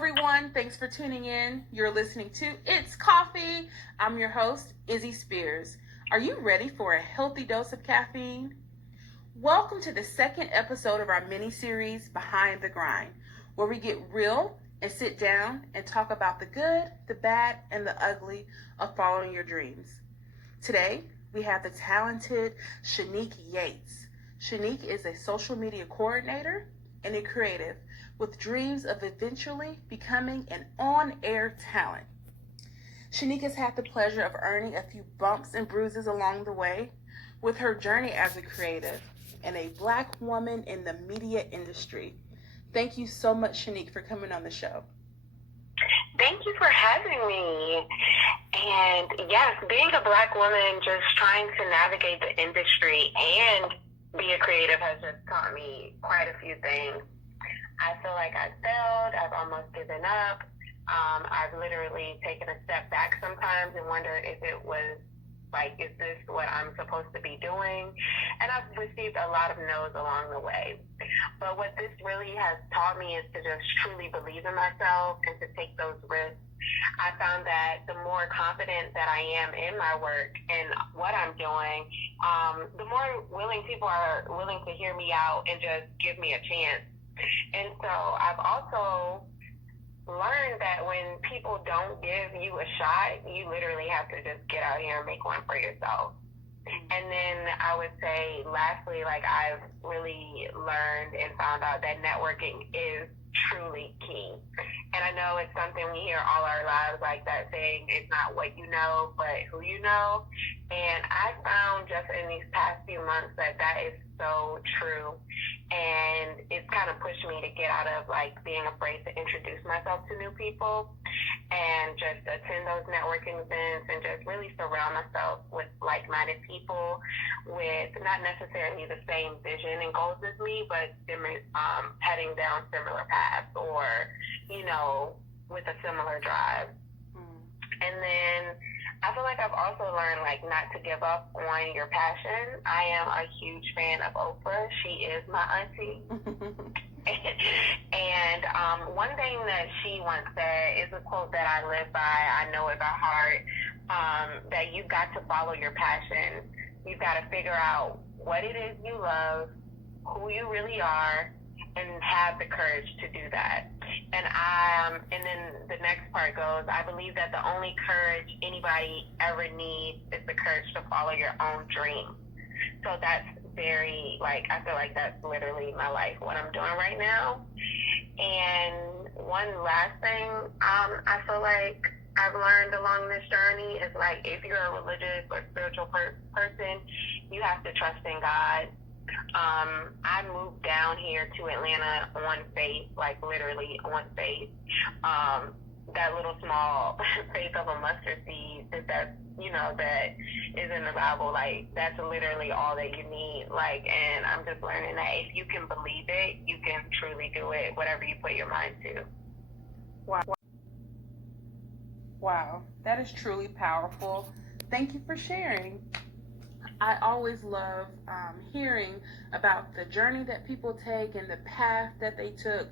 everyone. Thanks for tuning in. You're listening to It's Coffee. I'm your host, Izzy Spears. Are you ready for a healthy dose of caffeine? Welcome to the second episode of our mini-series, Behind the Grind, where we get real and sit down and talk about the good, the bad, and the ugly of following your dreams. Today, we have the talented Shanique Yates. Shanique is a social media coordinator and a creative with dreams of eventually becoming an on-air talent. Shanique has had the pleasure of earning a few bumps and bruises along the way with her journey as a creative and a Black woman in the media industry. Thank you so much, Shanique, for coming on the show. Thank you for having me. And yes, being a Black woman, just trying to navigate the industry and be a creative has just taught me quite a few things. I feel like I failed. I've almost given up. I've literally taken a step back sometimes and wondered if it was like, is this what I'm supposed to be doing? And I've received a lot of no's along the way. But what this really has taught me is to just truly believe in myself and to take those risks. I found that the more confident that I am in my work and what I'm doing, the more willing people are willing to hear me out and just give me a chance. And so I've also learned that when people don't give you a shot, you literally have to just get out here and make one for yourself. And then I would say, lastly, like I've really learned and found out that networking is truly key. And I know it's something we hear all our lives, like that saying, it's not what you know, but who you know. And I found just in these past few months that is so true. And it's kind of pushed me to get out of like being afraid to introduce myself to new people and just attend those networking events and just really surround myself with like-minded people with not necessarily the same vision and goals as me, but heading down similar paths or, you know, with a similar drive. And then I feel like I've also learned like not to give up on your passion. I am a huge fan of Oprah. She is my auntie. And one thing that she once said is a quote that I live by. I know it by heart, that you've got to follow your passion. You've got to figure out what it is you love, who you really are, and have the courage to do that. And then the next part goes, I believe that the only courage anybody ever needs is the courage to follow your own dream. So that's very, like, I feel like that's literally my life, what I'm doing right now. And one last thing, I feel like I've learned along this journey is like, if you're a religious or spiritual person, you have to trust in God. I moved down here to Atlanta on faith, like literally on faith. That little small faith of a mustard seed that is in the Bible, like that's literally all that you need. Like, and I'm just learning that if you can believe it, you can truly do it, whatever you put your mind to. Wow, that is truly powerful. Thank you for sharing. I always love hearing about the journey that people take and the path that they took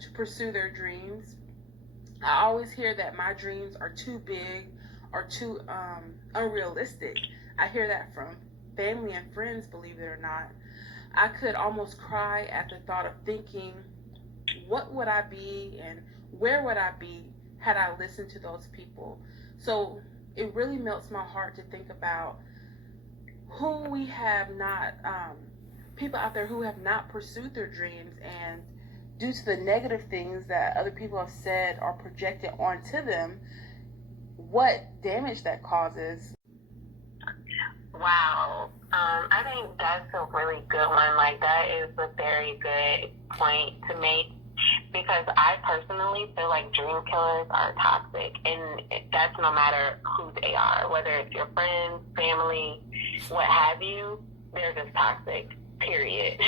to pursue their dreams. I always hear that my dreams are too big or too unrealistic. I hear that from family and friends, believe it or not. I could almost cry at the thought of thinking, what would I be and where would I be had I listened to those people? So it really melts my heart to think about who we have not, people out there who have not pursued their dreams, and due to the negative things that other people have said or projected onto them, what damage that causes. Wow. I think that's a really good one. Like, that is a very good point to make, because I personally feel like dream killers are toxic, and that's no matter who they are, whether it's your friends, family, what have you, they're just toxic, period.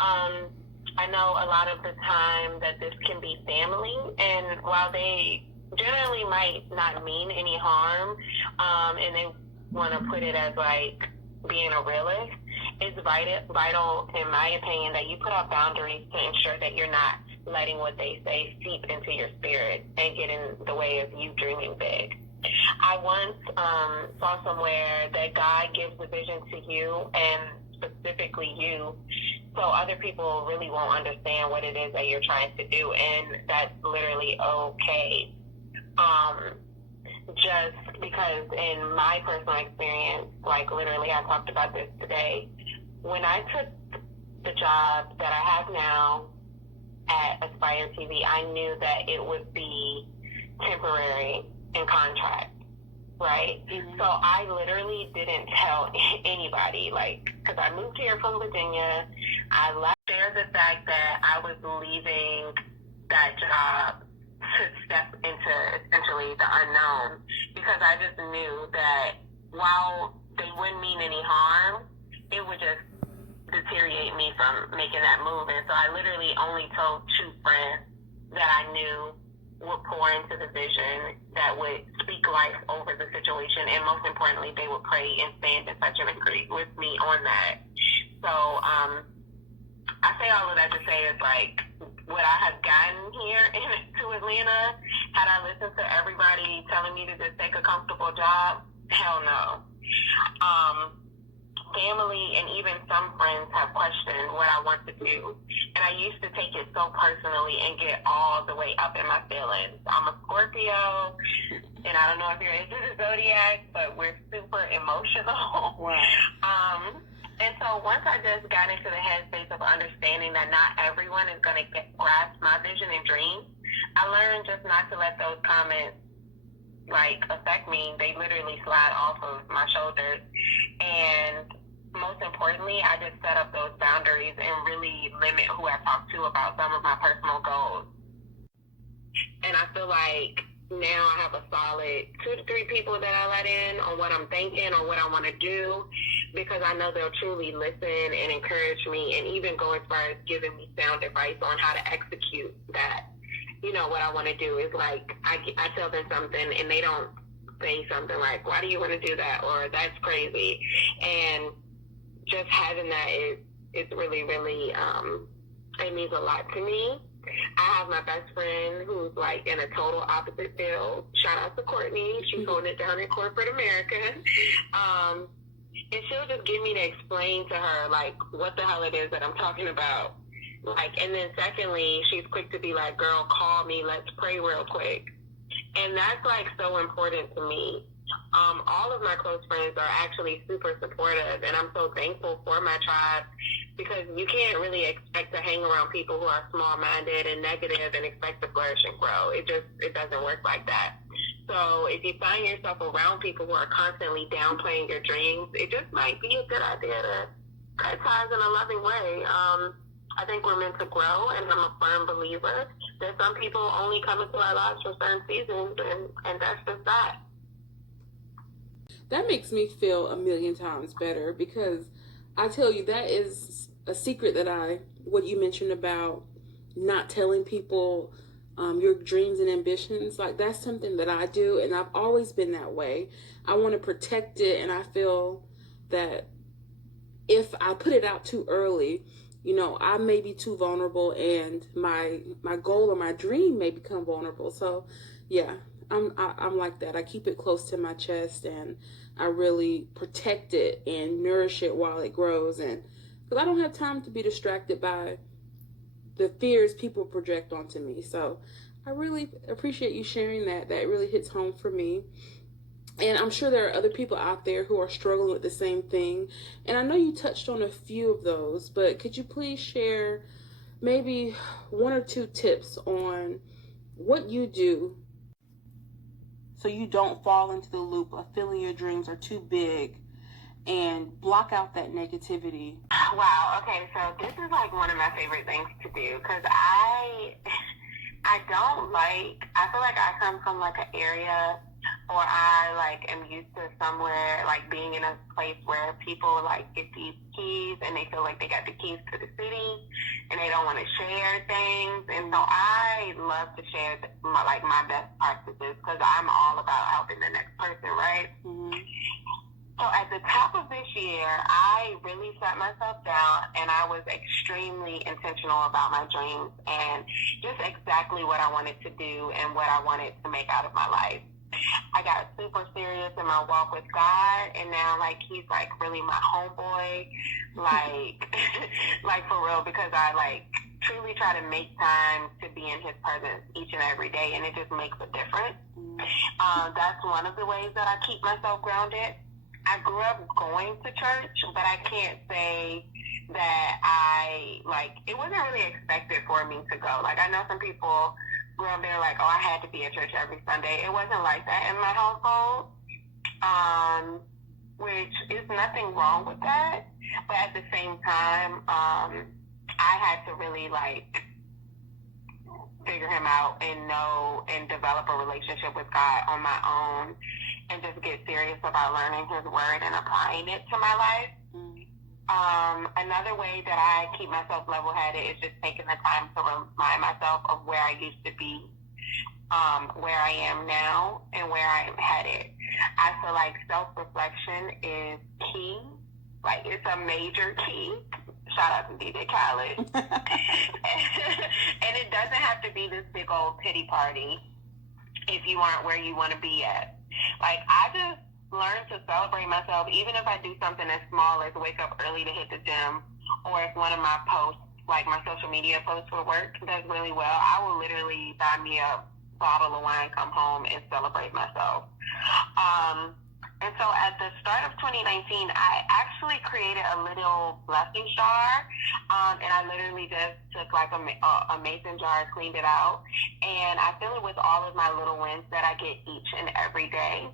I know a lot of the time that this can be family, and while they generally might not mean any harm, and they want to put it as like being a realist, it's vital, in my opinion, that you put out boundaries to ensure that you're not letting what they say seep into your spirit and get in the way of you dreaming big. I once saw somewhere that God gives the vision to you, and specifically you, so other people really won't understand what it is that you're trying to do, and that's literally okay. Just because in my personal experience, like literally I talked about this today, when I took the job that I have now at Aspire TV, I knew that it would be temporary and contract, right? So I literally didn't tell anybody, like, because I moved here from Virginia. I left there the fact that I was leaving that job to step into essentially the unknown, because I just knew that while they wouldn't mean any harm, it would just deteriorate me from making that move. And so I literally only told 2 friends that I knew would pour into the vision, that would speak life over the situation, and most importantly, they would pray and stand in touch and agree with me on that. So I say all of that to say is, like, would I have gotten here to Atlanta had I listened to everybody telling me to just take a comfortable job? Hell no. Family and even some friends have questioned what I want to do. And I used to take it so personally and get all the way up in my feelings. I'm a Scorpio, and I don't know if you're into the zodiac, but we're super emotional. Wow. And so once I just got into the headspace of understanding that not everyone is going to grasp my vision and dreams, I learned just not to let those comments like affect me. They literally slide off of my shoulders. And most importantly, I just set up those boundaries and really limit who I talk to about some of my personal goals. And I feel like now I have a solid 2 to 3 people that I let in on what I'm thinking or what I want to do, because I know they'll truly listen and encourage me, and even go as far as giving me sound advice on how to execute that. You know, what I want to do is, like, I tell them something and they don't say something like, why do you want to do that? Or that's crazy. And just having that is really, really, it means a lot to me. I have my best friend who's like in a total opposite field. Shout out to Courtney. She's holding it down in corporate America. And she'll just get me to explain to her, like, what the hell it is that I'm talking about. Like, and then secondly, she's quick to be like, girl, call me, let's pray real quick. And that's, like, so important to me. All of my close friends are actually super supportive, and I'm so thankful for my tribe, because you can't really expect to hang around people who are small-minded and negative and expect to flourish and grow. It doesn't work like that. So if you find yourself around people who are constantly downplaying your dreams, it just might be a good idea to cut ties in a loving way. I think we're meant to grow, and I'm a firm believer that some people only come into our lives for certain seasons, and that's just that. That makes me feel a million times better, because I tell you, that is a secret that what you mentioned about not telling people your dreams and ambitions. Like, that's something that I do, and I've always been that way. I want to protect it, and I feel that if I put it out too early, you know, I may be too vulnerable, and my goal or my dream may become vulnerable. So, yeah, I'm like that. I keep it close to my chest, and I really protect it and nourish it while it grows. And because I don't have time to be distracted by the fears people project onto me. So I really appreciate you sharing that. That really hits home for me. And I'm sure there are other people out there who are struggling with the same thing. And I know you touched on a few of those, but could you please share maybe 1 or 2 tips on what you do so you don't fall into the loop of feeling your dreams are too big and block out that negativity? Wow. Okay. So this is like one of my favorite things to do, because I feel like I come from like an area, or I like am used to somewhere, like being in a place where people like get these keys and they feel like they got the keys to the city and they don't want to share things. And so I love to share my best practices, because I'm all about helping the next person, right? Mm-hmm. So at the top of this year, I really sat myself down and I was extremely intentional about my dreams and just exactly what I wanted to do and what I wanted to make out of my life. I got super serious in my walk with God, and now like he's like really my homeboy, like like for real, because I like truly try to make time to be in his presence each and every day, and it just makes a difference. That's one of the ways that I keep myself grounded. I grew up going to church, but I can't say that I like it wasn't really expected for me to go. Like I know some people grew up there like, oh, I had to be at church every Sunday. It wasn't like that in my household, which is nothing wrong with that. But at the same time, I had to really like figure him out and know and develop a relationship with God on my own and just get serious about learning his word and applying it to my life. Another way that I keep myself level-headed is just taking the time to remind myself of where I used to be, where I am now, and where I am headed. I feel like self-reflection is key. Like, it's a major key. Shout out to DJ Khaled. And it doesn't have to be this big old pity party if you aren't where you want to be at. Like, I just learn to celebrate myself, even if I do something as small as wake up early to hit the gym, or if one of my posts, like my social media posts for work, does really well, I will literally buy me a bottle of wine, come home, and celebrate myself. And so at the start of 2019, I actually created a little blessing jar, and I literally just took like a mason jar, cleaned it out, and I fill it with all of my little wins that I get each and every day.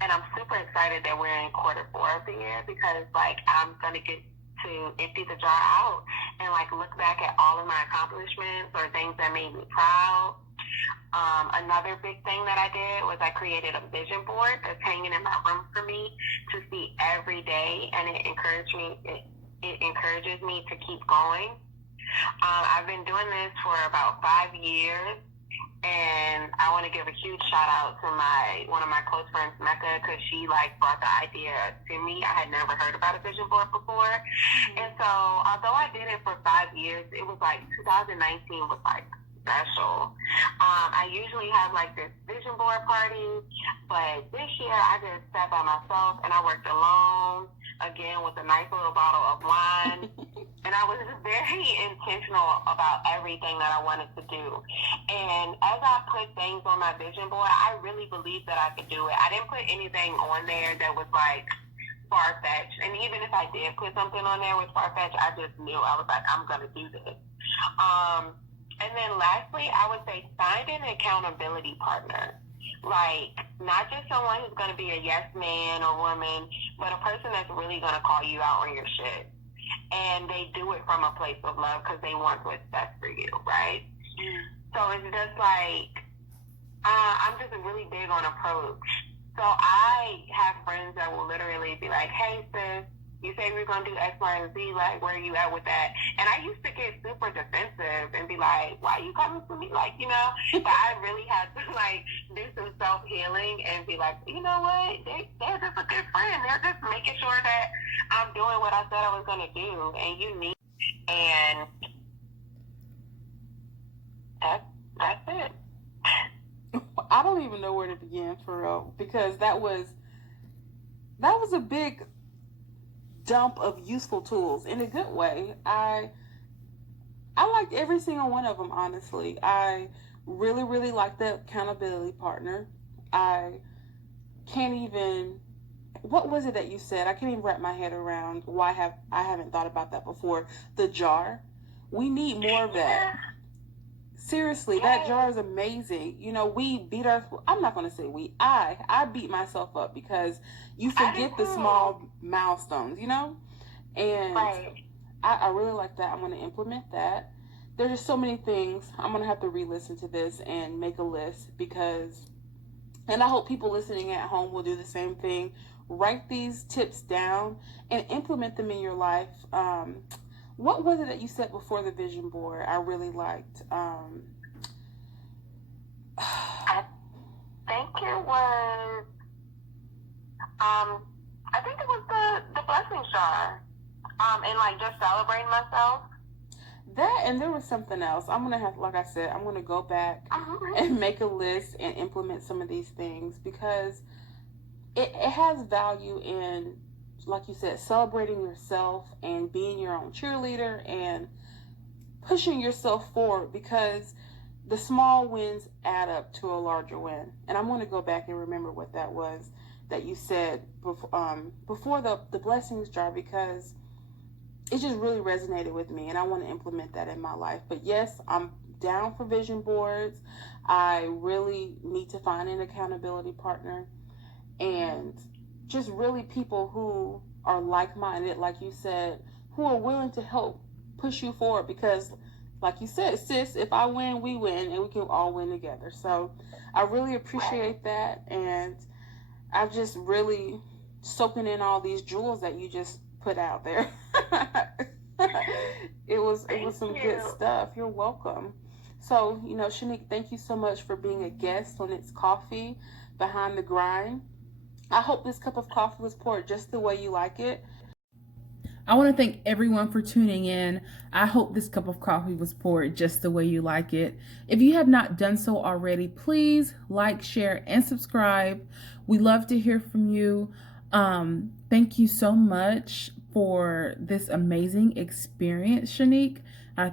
And I'm super excited that we're in quarter 4 of the year because like I'm going to get to empty the jar out and like look back at all of my accomplishments or things that made me proud. Another big thing that I did was I created a vision board that's hanging in my room for me to see every day, and it encourages me to keep going. I've been doing this for about 5 years, and I want to give a huge shout out to one of my close friends, Mecca, because she like brought the idea to me. I had never heard about a vision board before, and so although I did it for 5 years, it was like 2019 was like special. I usually have like this vision board party, but this year I just sat by myself and I worked alone, again with a nice little bottle of wine, and I was very intentional about everything that I wanted to do. And as I put things on my vision board, I really believed that I could do it. I didn't put anything on there that was like far-fetched, and even if I did put something on there with far-fetched, I just knew, I was like, I'm gonna do this. And then lastly, I would say find an accountability partner. Like, not just someone who's going to be a yes man or woman, but a person that's really going to call you out on your shit. And they do it from a place of love because they want what's best for you, right? So it's just like, I'm just really big on approach. So I have friends that will literally be like, hey, sis, you say we're going to do X, Y, and Z, like, where are you at with that? And I used to get super defensive and be like, why are you coming to me? Like, you know, but I really had to, like, do some self-healing and be like, you know what? They're just a good friend. They're just making sure that I'm doing what I said I was going to do. And you need, and that's it. I don't even know where to begin, for real, because that was a big dump of useful tools in a good way. I liked every single one of them, honestly. I really, really liked the accountability partner. I can't even, what was it that you said? I can't even wrap my head around why I haven't thought about that before. The jar. We need more of that. Seriously, that jar is amazing. You know, I'm not going to say I beat myself up because you forget the small milestones, you know? And I really like that. I'm going to implement that. There's just so many things. I'm going to have to re-listen to this and make a list and I hope people listening at home will do the same thing. Write these tips down and implement them in your life. What was it that you said before the vision board? I really liked. I think it was sure. And like just celebrating myself. That, and there was something else. I'm gonna have, like I said, I'm gonna go back and make a list and implement some of these things, because it has value in, like you said, celebrating yourself and being your own cheerleader and pushing yourself forward, because the small wins add up to a larger win. And I'm going to go back and remember what that was that you said before the blessings jar, because it just really resonated with me, and I want to implement that in my life. But yes, I'm down for vision boards. I really need to find an accountability partner, and just really people who are like-minded, like you said, who are willing to help push you forward, because like you said, sis, if I win, we win, and we can all win together. So I really appreciate that, and I'm just really soaking in all these jewels that you just put out there. It was some good stuff. You're welcome. So, Shanique, thank you so much for being a guest on It's Coffee Behind the Grind. I hope this cup of coffee was poured just the way you like it. I want to thank everyone for tuning in. I hope this cup of coffee was poured just the way you like it. If you have not done so already, please like, share, and subscribe. We love to hear from you. Thank you so much for this amazing experience, Shanique.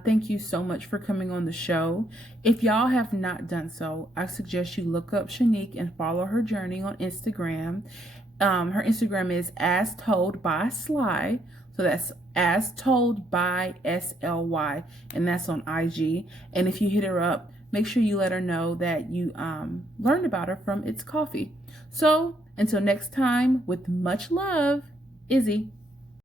Thank you so much for coming on the show. If y'all have not done so, I suggest you look up Shanique and follow her journey on Instagram. Her Instagram is As Told by Sly. So that's As Told by SLY, and that's on IG. And if you hit her up, make sure you let her know that you learned about her from It's Coffee. So until next time, with much love, Izzy.